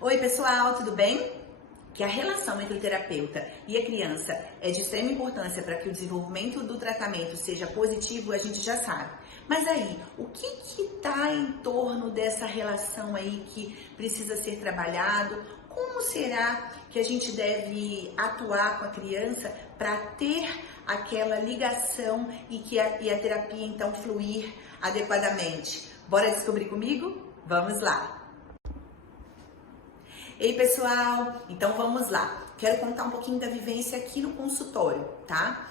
Oi pessoal, tudo bem? Que a relação entre o terapeuta e a criança é de extrema importância para que o desenvolvimento do tratamento seja positivo, a gente já sabe. Mas aí, o que está em torno dessa relação aí que precisa ser trabalhado? Como será que a gente deve atuar com a criança para ter aquela ligação e a terapia então fluir adequadamente? Bora descobrir comigo? Vamos lá! Ei pessoal, então vamos lá. Quero contar um pouquinho da vivência aqui no consultório, tá?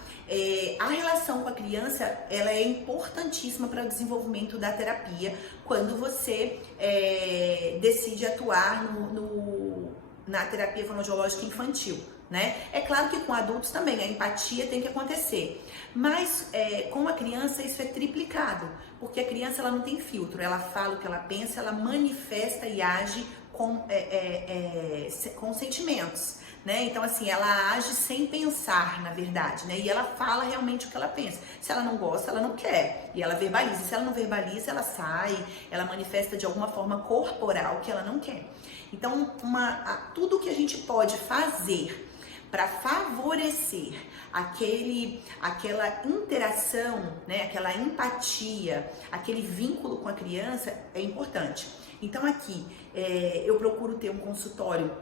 A relação com a criança, ela é importantíssima para o desenvolvimento da terapia quando você decide atuar na terapia fonoaudiológica infantil, né? É claro que com adultos também a empatia tem que acontecer, mas com a criança isso é triplicado, porque a criança ela não tem filtro, ela fala o que ela pensa, ela manifesta e age com sentimentos, né? Então assim, ela age sem pensar, na verdade, né? E ela fala realmente o que ela pensa. Se ela não gosta, ela não quer, e ela verbaliza. Se ela não verbaliza, ela sai, ela manifesta de alguma forma corporal que ela não quer. Então, tudo que a gente pode fazer para favorecer aquela interação, né, aquela empatia, aquele vínculo com a criança é importante. Então aqui eu procuro ter um consultório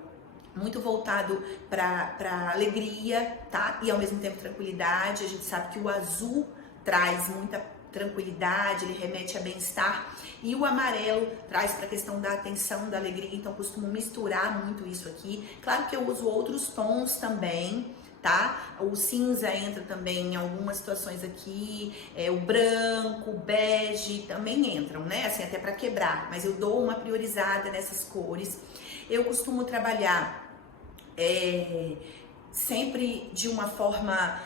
muito voltado para alegria, tá? E ao mesmo tempo tranquilidade. A gente sabe que o azul traz muita tranquilidade, ele remete a bem-estar, e o amarelo traz para a questão da atenção, da alegria, então costumo misturar muito isso aqui. Claro que eu uso outros tons também, tá? O cinza entra também em algumas situações aqui, o branco, o bege também entram, né? Assim, até para quebrar, mas eu dou uma priorizada nessas cores. Eu costumo trabalhar sempre de uma forma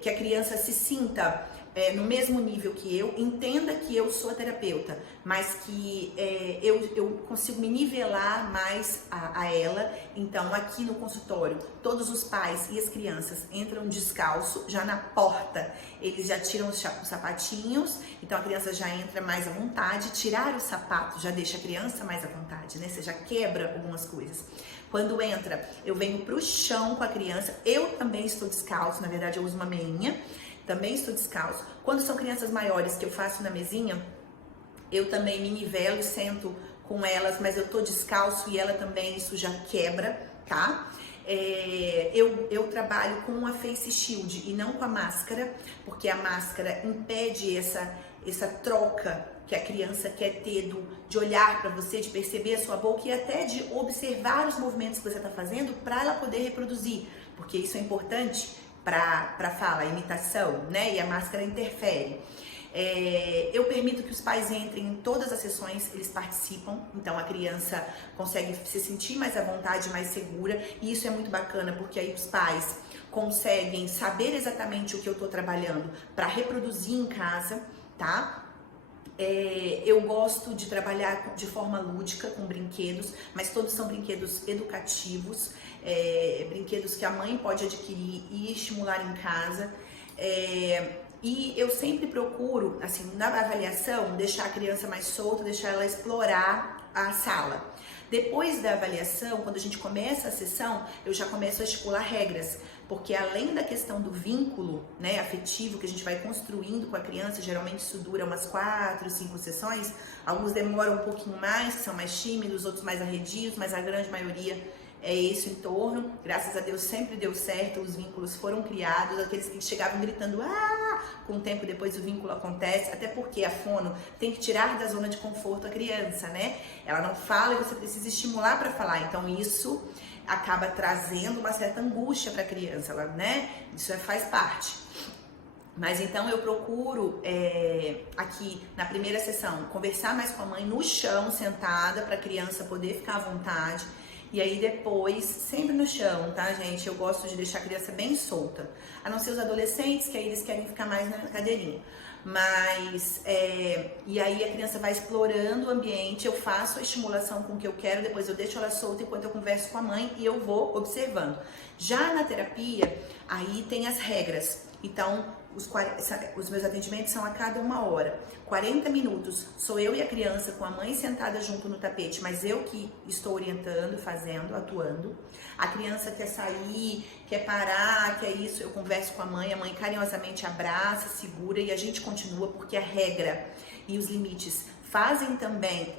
que a criança se sinta no mesmo nível que eu, entenda que eu sou a terapeuta, mas que eu consigo me nivelar mais a ela. Então aqui no consultório, todos os pais e as crianças entram descalço, já na porta eles já tiram os sapatinhos, então a criança já entra mais à vontade. Tirar o sapato já deixa a criança mais à vontade, né? Você já quebra algumas coisas. Quando entra, eu venho pro chão com a criança, eu também estou descalço, na verdade eu uso uma meinha, também estou descalço. Quando são crianças maiores que eu faço na mesinha, eu também me nivelo e sento com elas, mas eu tô descalço e ela também, isso já quebra, tá? Eu trabalho com a face shield e não com a máscara, porque a máscara impede essa troca que a criança quer ter de olhar para você, de perceber a sua boca e até de observar os movimentos que você está fazendo para ela poder reproduzir, porque isso é importante para fala, imitação, né? E a máscara interfere. Eu permito que os pais entrem em todas as sessões, eles participam, então a criança consegue se sentir mais à vontade, mais segura, e isso é muito bacana, porque aí os pais conseguem saber exatamente o que eu estou trabalhando para reproduzir em casa, tá? Eu gosto de trabalhar de forma lúdica com brinquedos, mas todos são brinquedos educativos, brinquedos que a mãe pode adquirir e estimular em casa. E eu sempre procuro, assim, na avaliação, deixar a criança mais solta, deixar ela explorar a sala. Depois da avaliação, quando a gente começa a sessão, eu já começo a estipular regras, porque além da questão do vínculo, né, afetivo que a gente vai construindo com a criança, geralmente isso dura umas 4, 5 sessões, alguns demoram um pouquinho mais, são mais tímidos, outros mais arredios, mas a grande maioria é esse o entorno. Graças a Deus sempre deu certo, os vínculos foram criados, aqueles que chegavam gritando com o tempo depois o vínculo acontece, até porque a fono tem que tirar da zona de conforto a criança, né? Ela não fala e você precisa estimular para falar, então isso acaba trazendo uma certa angústia para a criança, né? Isso faz parte. Mas então eu procuro aqui na primeira sessão conversar mais com a mãe no chão, sentada, para a criança poder ficar à vontade. E aí depois, sempre no chão, tá, gente? Eu gosto de deixar a criança bem solta. A não ser os adolescentes, que aí eles querem ficar mais na cadeirinha. Mas, e aí a criança vai explorando o ambiente, eu faço a estimulação com o que eu quero, depois eu deixo ela solta enquanto eu converso com a mãe e eu vou observando. Já na terapia, aí tem as regras. Então, os meus atendimentos são a cada 1 hora. 40 minutos sou eu e a criança com a mãe sentada junto no tapete, mas eu que estou orientando, fazendo, atuando. A criança quer sair, quer parar, quer isso, eu converso com a mãe carinhosamente abraça, segura e a gente continua, porque a regra e os limites fazem também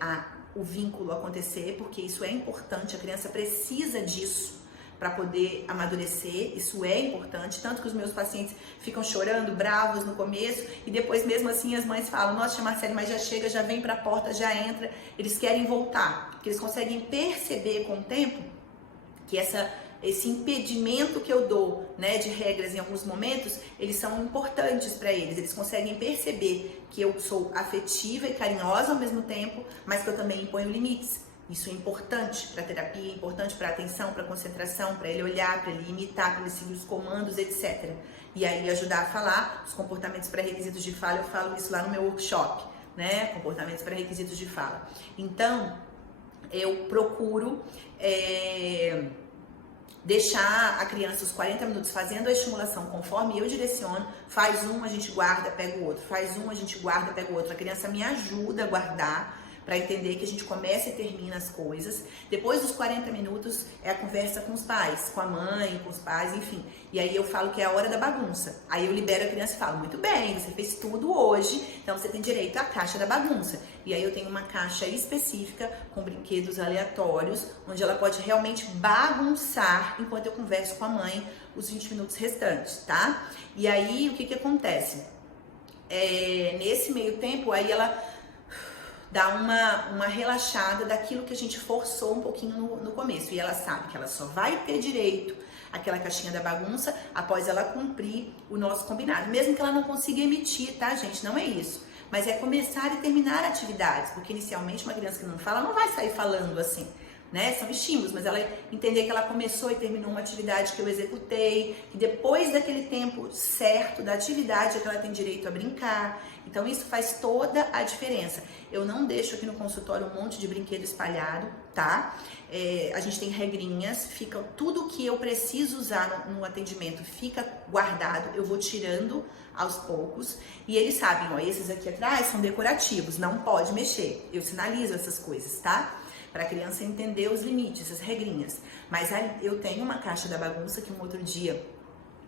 o vínculo acontecer, porque isso é importante, a criança precisa disso para poder amadurecer, isso é importante, tanto que os meus pacientes ficam chorando, bravos no começo, e depois mesmo assim as mães falam, nossa, tia Marcele, mas já chega, já vem para a porta, já entra, eles querem voltar, porque eles conseguem perceber com o tempo que esse impedimento que eu dou, né, de regras em alguns momentos, eles são importantes para eles conseguem perceber que eu sou afetiva e carinhosa ao mesmo tempo, mas que eu também imponho limites. Isso é importante para a terapia, é importante para a atenção, para a concentração, para ele olhar, para ele imitar, para ele seguir os comandos, etc. E aí ajudar a falar os comportamentos pré-requisitos de fala, eu falo isso lá no meu workshop, né? Comportamentos pré-requisitos de fala. Então, eu procuro deixar a criança os 40 minutos fazendo a estimulação conforme eu direciono, faz um, a gente guarda, pega o outro, faz um, a gente guarda, pega o outro. A criança me ajuda a guardar, para entender que a gente começa e termina as coisas. Depois dos 40 minutos é a conversa com os pais, com a mãe, com os pais, enfim. E aí eu falo que é a hora da bagunça. Aí eu libero a criança e falo, muito bem, você fez tudo hoje, então você tem direito à caixa da bagunça. E aí eu tenho uma caixa específica com brinquedos aleatórios, onde ela pode realmente bagunçar enquanto eu converso com a mãe os 20 minutos restantes, tá? E aí o que acontece? Nesse meio tempo, aí ela dá uma relaxada daquilo que a gente forçou um pouquinho no começo. E ela sabe que ela só vai ter direito àquela caixinha da bagunça após ela cumprir o nosso combinado. Mesmo que ela não consiga emitir, tá, gente? Não é isso. Mas é começar e terminar atividades. Porque inicialmente uma criança que não fala não vai sair falando assim, né? São estímulos, mas ela entender que ela começou e terminou uma atividade que eu executei, que depois daquele tempo certo da atividade é que ela tem direito a brincar. Então isso faz toda a diferença. Eu não deixo aqui no consultório um monte de brinquedo espalhado, tá? A gente tem regrinhas, fica tudo que eu preciso usar no atendimento fica guardado, eu vou tirando aos poucos e eles sabem, ó, esses aqui atrás são decorativos, não pode mexer. Eu sinalizo essas coisas, tá? Para a criança entender os limites, as regrinhas. Mas eu tenho uma caixa da bagunça que um outro dia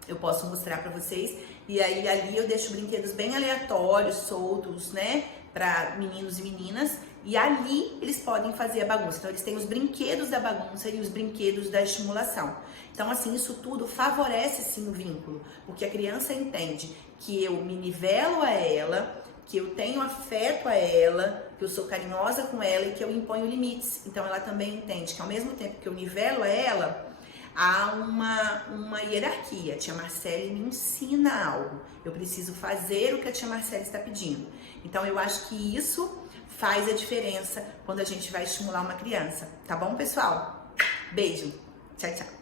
eu posso mostrar para vocês. E aí ali eu deixo brinquedos bem aleatórios, soltos, né? Para meninos e meninas. E ali eles podem fazer a bagunça. Então eles têm os brinquedos da bagunça e os brinquedos da estimulação. Então assim, isso tudo favorece sim o vínculo. Porque a criança entende que eu me nivelo a ela, que eu tenho afeto a ela, que eu sou carinhosa com ela e que eu imponho limites. Então ela também entende que ao mesmo tempo que eu nivelo a ela, há uma hierarquia. A tia Marcele me ensina algo. Eu preciso fazer o que a tia Marcele está pedindo. Então eu acho que isso faz a diferença quando a gente vai estimular uma criança. Tá bom, pessoal? Beijo. Tchau, tchau.